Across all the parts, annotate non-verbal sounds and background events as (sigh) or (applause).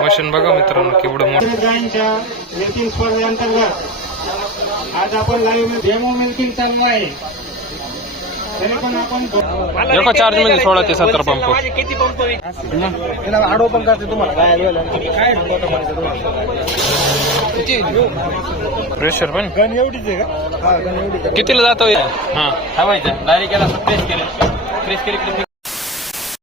Machine बघा मित्रांनो केवढं मोठं. गायांच्या मिल्किंग स्पर्धेअंतर्गत आज आपण लाईव्ह डेमो मिल्किंग चालू आहे. तरी पण आपण एका चार्जमध्ये सोळा ते सतरा पंप. त्याला आडो पण करते तुम्हाला. काय प्रेशर पण? गण एवढीच आहे का? हा. कितीला जातो हा? ठेवायचं डायरेक्ट याला प्रेस केलं. प्रेस केली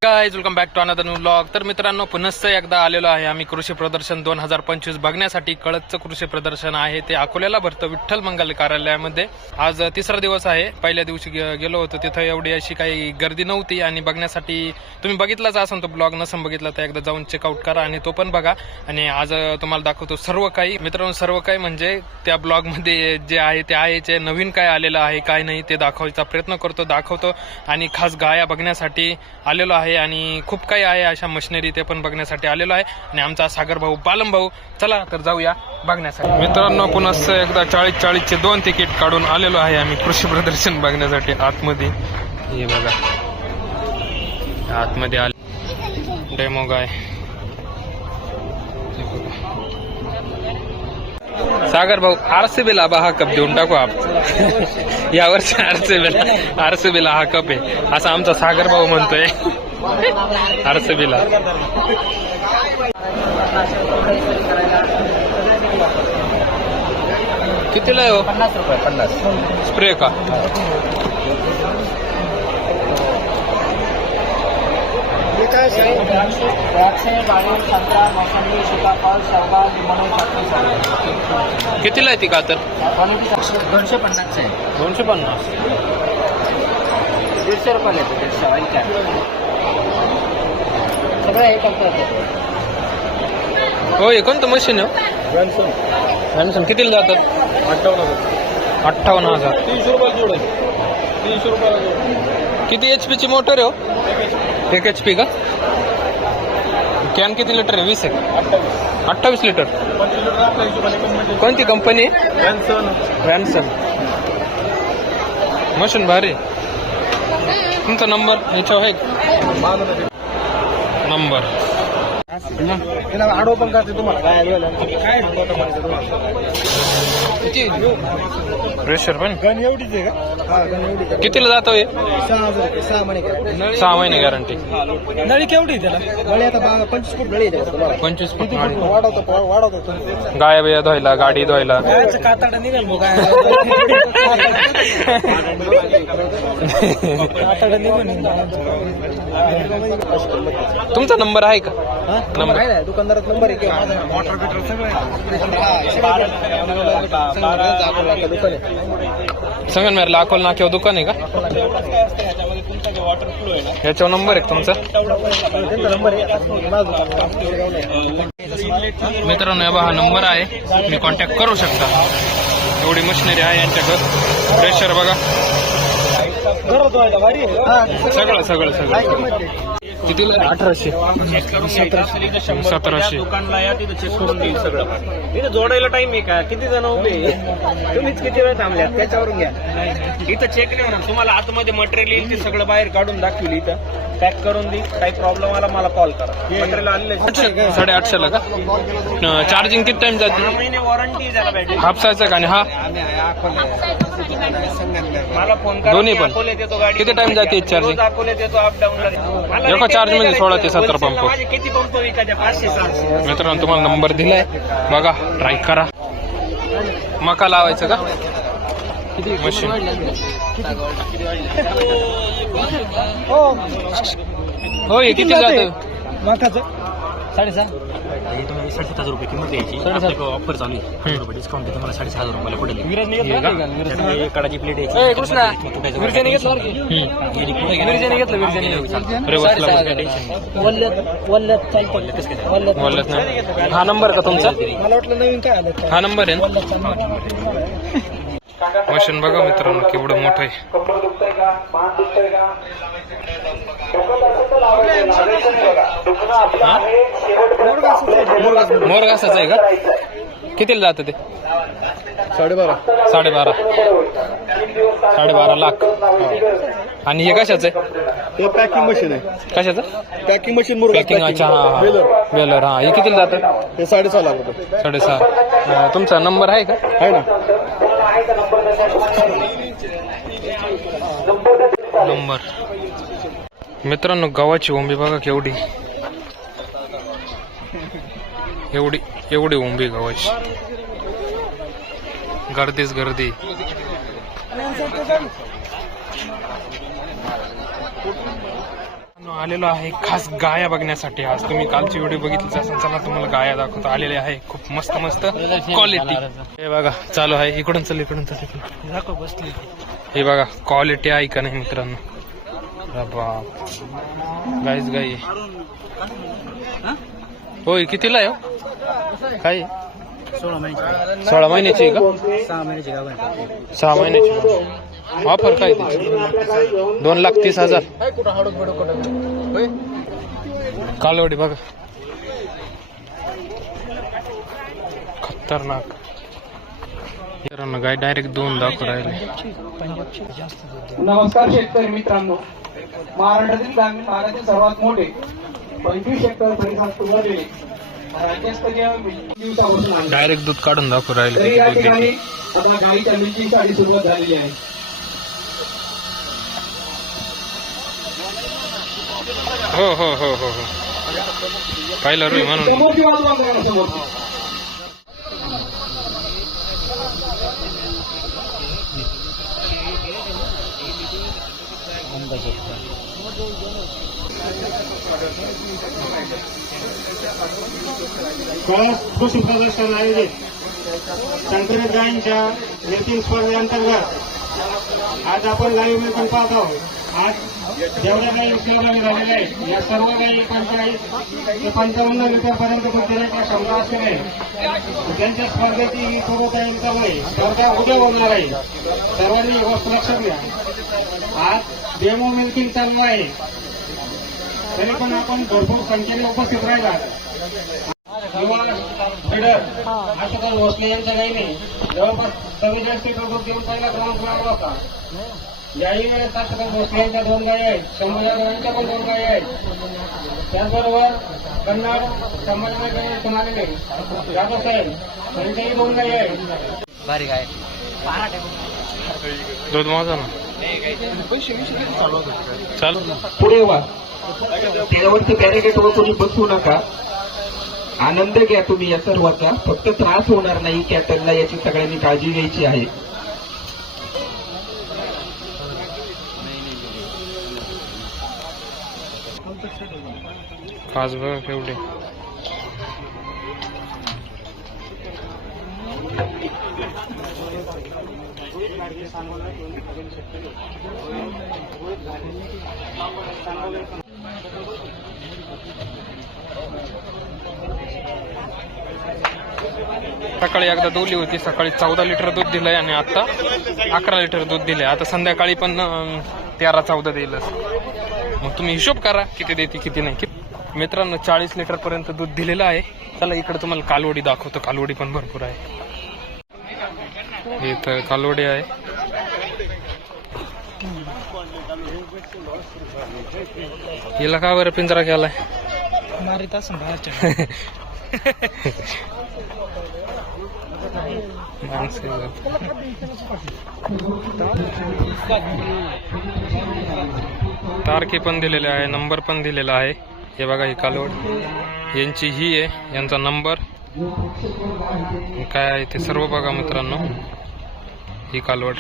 guys welcome back to another new blog तर मित्रांनो पुनश्च एकदा आलेलो आहे आम्ही कृषी प्रदर्शन दोन हजार पंचवीस बघण्यासाठी. कळतचं कृषी प्रदर्शन आहे ते अकोल्याला भरतं विठ्ठल मंगल कार्यालयामध्ये. आज तिसरा दिवस आहे. पहिल्या दिवशी गेलो होतो तिथं एवढी अशी काही गर्दी नव्हती आणि बघण्यासाठी तुम्ही बघितलाच असाल तो ब्लॉग नसून बघितला तर एकदा जाऊन चेकआउट करा आणि तो पण बघा. आणि आज तुम्हाला दाखवतो सर्व काही. मित्रांनो सर्व काही म्हणजे त्या ब्लॉगमध्ये जे आहे ते आहे जे नवीन काय आलेलं आहे काय नाही ते दाखवायचा प्रयत्न करतो दाखवतो. आणि खास गाया बघण्यासाठी आलेलो आहे. आणि खूप काही आहे अशा मशिनरी ते पण बघण्यासाठी आलेलो आहे. आणि आमचा सागर भाऊ बालम भाऊ चला तर जाऊया बघण्यासाठी. मित्रांनो पुन्हा एकदा चाळीस चाळीसचे दोन तिकीट काढून आलेलो आहे आम्ही कृषी प्रदर्शन बघण्यासाठी आतमध्ये. हे बघा. आतमध्ये आले. डेमो गाय सागर भाऊ आरसीबीला बा हा कप देऊन टाकू आप (laughs) यावर्षी आरसीबीला आरसीबीला हा कप आहे. असं आमचा सागर भाऊ म्हणतोय. आरसीबीला. कितीला आहे हो? पन्नास रुपये पन्नास स्प्रे का? द्राक्षे डाळिंब संत्रा मोसंबी सीताफळ शेवगा लिंबू चटणी कितीला आहे ती का तर दोनशे पन्नासचे आहे दोनशे पन्नास. दीडशे रुपये येते दीडशे ऑइल सगळं हे हो हे कोणतं मशीन आहे? सॅमसंग कितीला जातात? अठ्ठावन्न हजार. तीनशे रुपये जोड आहे. तीनशे रुपयाला जोड किती एच ची मोटर आहे हो? एक एच पी का? कॅन किती लिटर आहे? वीस आहे. अठ्ठावीस. लिटर कोणती कंपनी जॉन्सन रॅन्सन मशीन भारी. तुमचा नंबर याच्यावर आहे? नंबर. त्याला आडो पण करते तुम्हाला. काय काय किती प्रेशर पण? गण एवढीच आहे का? हा गण. कितीला जातो हे? सहा हजार रुपये सहा महिने करा. सहा महिने गॅरंटी नळी केवढी त्याला? नळी आता बा- पंचवीस फूट नळी आहे त्याला तुम्हाला. पंचवीस फूट किती फूट? वाढवतो वाढवतो तुम्ही. गाय बिया धुवायला गाडी धुवायला. गायचं कातड निघाल मग काय कातड निघून तुमचा नंबर आहे का? नंबर. दुकानदारात नंबर आहे सगळं आहे संगन आहे अकोल अकोला नाक्यावर दुकान आहे का? ह्याच्यावर नंबर आहे तुमचा? मित्रांनो बा हा नंबर आहे. मी कॉन्टॅक्ट करू शकता. एवढी मशिनरी आहे यांच्याकडं. प्रेशर बघा. सगळं सगळं सगळं. कितीला अठराशे. सतराशे. दुकानला या तिथं चेक करून देईल सगळं. इथं जोडायला टाइम आहे का? किती जण उभे? तुम्हीच किती वेळ थांबल्यात? त्याच्यावरून घ्या. इथं चेक नाही होणार. तुम्हाला आतमध्ये मटेरियल येईल ते सगळं बाहेर काढून दाखवली इथं. पॅक करून देईल काही प्रॉब्लेम आला मला कॉल करा. मटेरियल आलेलं साडे आठशेला का? चार्जिंग किती टाइम जाते? महिने वॉरंटी झाला बॅटरी हापसायचा का आणि हा? मला फोन करा. दोन्ही पण? अकोल्यात येतो गाडी. किती time जाते? रोज अकोल्यात येतो अप डाऊन charge मध्ये 16 ते 17 पंप. माझे किती पंप विकायचे पाचशे सहाशे? मित्रांनो तुम्हाला नंबर दिलाय. बघा ट्राय करा. मका लावायचं का? किती मशीन हो हे किती जात? साडेसहा. साडेसात हजार रुपये किंमत यायची साडेसात. ऑफर चालू आहे. हजार रुपये डिस्काउंट आहे. तुम्हाला साडेसहा हजार रुपयाला पडेल विराज निघत हे कडाची प्लेट हा नंबर का तुमचा? मला वाटलं नवीन काय आलं हा नंबर आहे ना? मशीन बघा मित्रांनो केवढं मोठं आहे? मोरगासाचं आहे का? कितीला जातं ते? साडेबारा. साडेबारा. साडेबारा लाख. आणि हे कशाचं आहे? हे पॅकिंग मशीन आहे. कशाचं? पॅकिंग मशीन पॅकिंग अच्छा हा वेलर वेलर हा. हे कितीला जातं? हे साडेसहा लाख रुपये. साडेसहा. तुमचा नंबर आहे का? आहे ना. नंबर. मित्रांनो गव्हाची ओंबी बघा केवढी. एवढी एवढी ओंबी गव्हाची. गर्दीच गर्दी. आलेलो आहे खास गाया बघण्यासाठी. आज तुम्ही कालची व्हिडिओ बघितलीच असेल चला तुम्हाला गाया दाखवतो. आलेले आहे खूप मस्त मस्त क्वालिटी हे बघा चालू आहे. इकडून चल इकडून चल इकडून. बसली. हे बघा क्वालिटी आहे का नाही मित्रांनो? बाप. गाईच गाई. होय कितीला आहे हो? सोळा महिन्याची सोळा महिन्याची आहे का? सहा महिन्याची. ऑफर काय त्याची? दोन लाख तीस हजार. कालवडी बघा. खतरनाक. मित्रांनो गाय डायरेक्ट दोन दाखवू राहिले. नमस्कार शेतकरी मित्रांनो. महाराष्ट्रातील ग्रामीण भागातील सर्वात मोठे पंचवीस राज्यस्तरीय दिवसापासून आहे. डायरेक्ट दूध काढून दाखवू राहिले या ठिकाणी. आता गाईच्या मिल्किंगसाठी सुरुवात झालेली आहे. हो हो हो हो हो. पाहिलं रे म्हणून. समोरची बाजू बघा ना शकता कळस कृषी प्रदर्शन आयोजित. संकरित गायींच्या मिल्किंग स्पर्धेअंतर्गत आज आपण लाईव्ह मिल्किंग पाहत आहोत. आज जेवढ्या काही उपयोगाने झालेल्या आहेत या सर्व काही पंचाळीस ते पंचावन्न लिटर पर्यंत दूध क्षमता असलेल्या त्यांच्या स्पर्धेची ही सुरू तयारी चालू आहे स्पर्धा उद्या होणार आहे. सर्वांनी ही गोष्ट लक्षात घ्या. आज डेमो मिल्किंग चालू आहे. तरी पण आपण भरपूर संख्येने उपस्थित राहिला. युवा फिडर आशुतोष भोसले यांच्या गाईने जवळपास सव्वीस लिटर दूध देऊन पहिला क्रमांक मिळाला होता. याही वेळेस आशुतोष दोन गायी आहेत शंभर पण दोन गायी आहेत त्याचबरोबर कन्नड संभाजीनगर कुणाले दादासाहेब त्यांच्याही दोन गायी आहेत दूध माझा ना चालू पुढे वा त्यावरती बॅरिकेडवर कोणी बसू नका आनंद घ्या तुम्ही या सर्वाचा फक्त त्रास होणार नाही कॅटलला याची सगळ्यांनी काळजी घ्यायची आहे. पाच बघा केवढे सकाळी एकदा दोली होती. सकाळी चौदा लिटर दूध दिलंय आणि आता अकरा लिटर दूध दिलंय. आता संध्याकाळी पण तेरा चौदा देईलच मग तुम्ही हिशोब करा किती देते किती नाही. किती मित्रांनो चाळीस लिटर पर्यंत दूध दिलेलं आहे. चला इकडे तुम्हाला कालवडी दाखवतो. कालवडी पण भरपूर आहे. इथं कालवडी आहे. हिला का बरं पिंजरा केलाय (laughs) तारखे पण दिलेले आहे नंबर पण दिलेला आहे. हे बघा ही कालवड. यांची ही आहे यांचा नंबर. काय आहे ते सर्व बघा मित्रांनो. ही कालवड.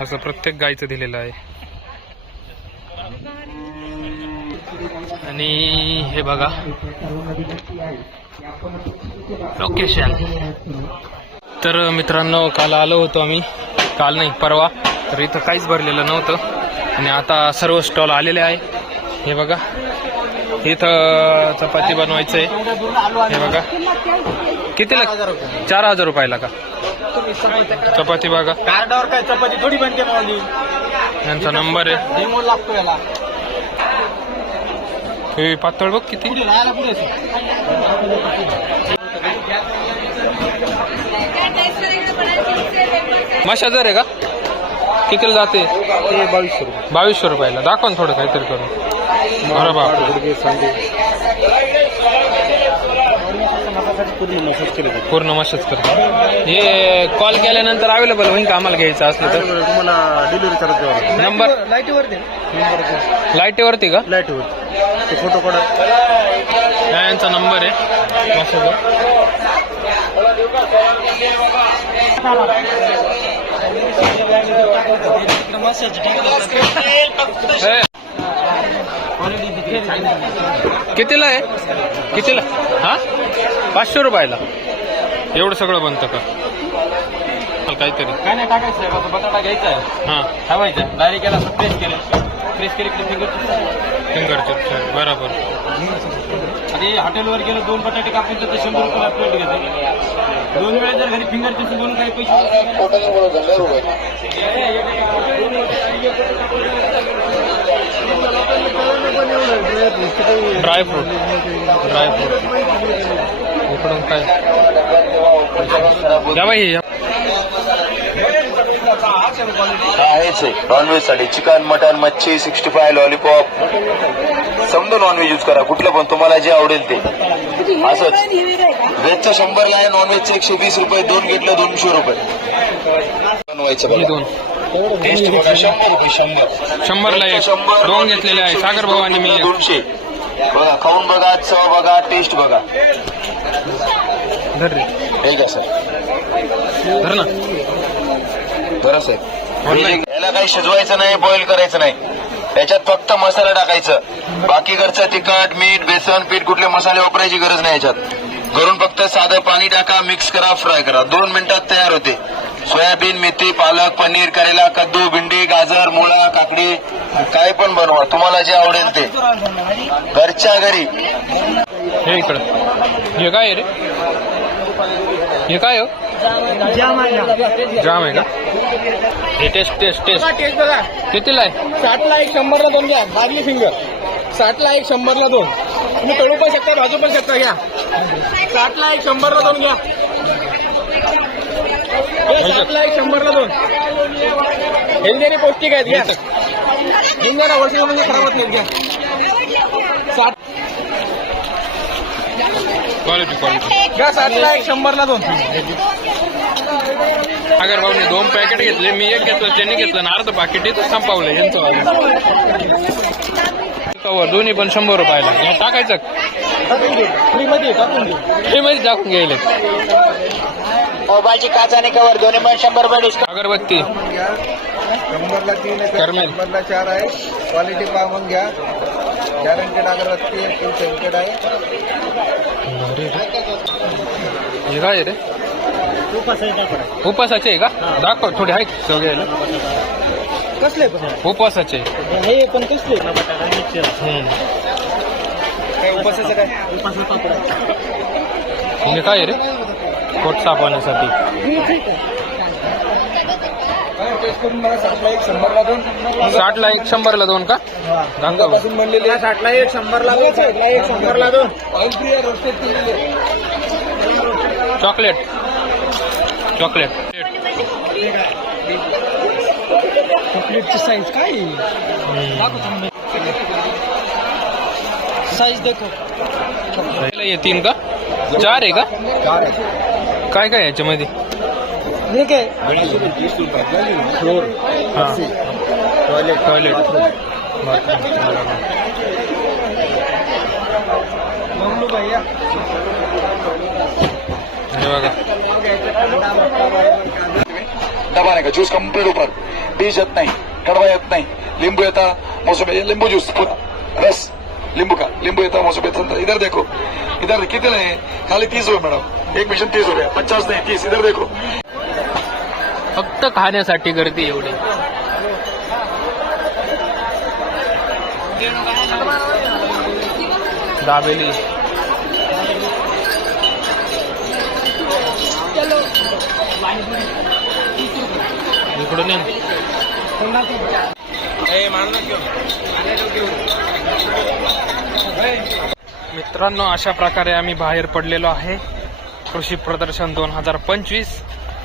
असं प्रत्येक गायचं दिलेलं आहे. आणि हे बघा. लोकेशन तर मित्रांनो काल आलो होतो आम्ही. काल नाही परवा. तर इथं काहीच भरलेलं नव्हतं. आणि आता सर्व स्टॉल आलेले आहे. हे बघा. इथं चपाती बनवायचं आहे हे बघा. कितीला? चार हजार रुपयाला का? चपाती बघा. कार्डावर काय चपाती थोडी बनते यांचा नंबर आहे. डेमो लागतो याला. हे पातळ बघ किती. माशा जर आहे का? कितीला जाते? बावीसशे रुपये. बावीसशे रुपयाला. दाखवा थोडं काहीतरी करून. गुडघे सांगे पूर्ण मसाज मशाच करतो. हे कॉल केल्यानंतर अवेलेबल होईल का आम्हाला घ्यायचं असलं तर? तुम्हाला डिलिव्हरी चार्ज द्यावा लागेल नंबर लाईटीवर दे नंबर लाईटीवरती का? लाईटीवर. ते फोटो काढा. यांचा नंबर आहे. मशाचा. हे. कितीला आहे कितीला हा पाचशे रुपयाला एवढं सगळं बनतं का चल, काहीतरी काय नाही टाकायचं आहे बटाटा घ्यायचा आहे हा ठेवायचा डायरेक्ट याला प्रेस केलं प्रेस केले की फिंगर फिंगर चिप्स बरोबर हे हॉटेलवर गेलं दोन बटाटे कापून तर ते शंभर रुपयाला प्लेट घेते दोन वेळेस जर घरी फिंगर चिप्स बनवून काही पैसे ड्रायफ्रूट ड्रायफ्रूट इकडून काय? बाई. आहेच आहे. नॉनव्हेजसाठी चिकन मटन मच्छी सिक्स्टी फाय लॉलीपॉप समजा नॉनव्हेज यूज करा. कुठलं पण तुम्हाला जे आवडेल ते. असंच. व्हेजचं शंभरला आहे नॉनव्हेजचं एकशे वीस रुपये दोन घेतलं दोनशे रुपये. बनवायचं टेस्ट बघा शंभर रुपये शंभर. शंभरला एक. दोन घेतलेले आहे. सागर भाऊ आणि मी एक. दोनशे. बघा खाऊन बघा चव बघा टेस्ट बघा. धर रे. हे सर. धर ना. बरं साहेब याला काही शिजवायचं नाही बॉईल करायचं नाही. याच्यात फक्त मसाला टाकायचं. बाकी घरचं तिखट मीठ बेसन पीठ कुठले मसाले वापरायची गरज नाही याच्यात. घरून फक्त साधं पाणी टाका मिक्स करा फ्राय करा. दोन मिनिटात तयार होते. सोयाबीन मेथी पालक पनीर करेला कद्दू भिंडी गाजर मुळा काकडी काय पण बनवा. तुम्हाला जे आवडेल ते. घरच्या घरी. हे इकडं. हे काय रे? हे काय हो? जाम आहे का? हे टेस्ट टेस्ट टेस्ट टेस्ट बघा. कितीला आहे? साठला एक शंभरला दोन घ्या. बार्ली फिंगर साठला एक शंभरला दोन. तुम्ही तळू पण शकता भाजू पण शकता घ्या. साठला एक शंभरला दोन घ्या. साठला एक शंभरला दोन. हेल्दी आणि पौष्टिक आहेत घ्या. घेऊन घ्या ना म्हणजे खराब होत नाहीत घ्या. साठ क्वालिटी क्वालिटी घ्या साठला एक शंभरला दोन. सागर भाऊने दोन पॅकेट घेतले मी एक घेतलं त्यांनी घेतलं ना अर्ध पाकिट इथं संपवलं यांचं. कवर दोन्ही पण शंभर रुपयाला. टाकायचं. फ्री मध्ये टाकून घे. हे मध्ये टाकून घ्यायला मोबाईलची काच आणि कवर दोन्ही पण शंभर रुपये डिस्काउंट अगरबत्ती. शंभरला तीन आहे करमेल. शंभरला चार आहे. क्वालिटी पाहून घ्या. गॅरंटेड अगरबत्ती आहे फुल सेंटेड आहे. हे काय आहे रे? उपवासाचे आहे का? दाखव थोडे आहे सगळ्याला. कसले पण? उपवासाचे हे पण कसले? हम्म. काय उपासाचं काय? हे काय आहे रे? करून मला साठला एक शंभरला दोन का? दाखवपासून बनलेले साठला एक शंभरला दोन साठला एक शंभरला दोन आहे चॉकलेट. चॉकलेट. चॉकलेटची साईज काय? साईज देखो तीन का? चार आहे का? काय काय याच्यामध्ये? हे काय? फ्लोर टॉयलेट टॉयलेट बबलू भैया बघा. डबा नाही का? ज्यूस कंप्लीट ऊपर बीज येत नाही. कडवा येत नाही. लिंबू येता. मोसंबी लिंबू ज्यूस रस. लिंबू का लिंबू येता मोसंबी येता इधर देखो इधर किती नाही खाली तीस रुपये मॅडम एक मिशन तीस रुपये पचास नाही तीस इधर देखो फक्त खाण्यासाठी गर्दी एवढी. दाबेली. इकडून ये. ना. मित्रांनो अशा प्रकारे आम्ही बाहेर पडलेलो आहे. कृषी प्रदर्शन दोन हजार पंचवीस.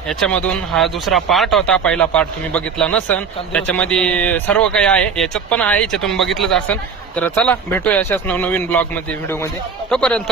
याच्यामधून हा दुसरा पार्ट होता. पहिला पार्ट तुम्ही बघितला नसन त्याच्यामध्ये सर्व काही आहे. याच्यात पण आहे. याच्यात तुम्ही बघितलंच असन तर चला भेटूया अशाच नवनवीन ब्लॉगमध्ये व्हिडिओमध्ये. तोपर्यंत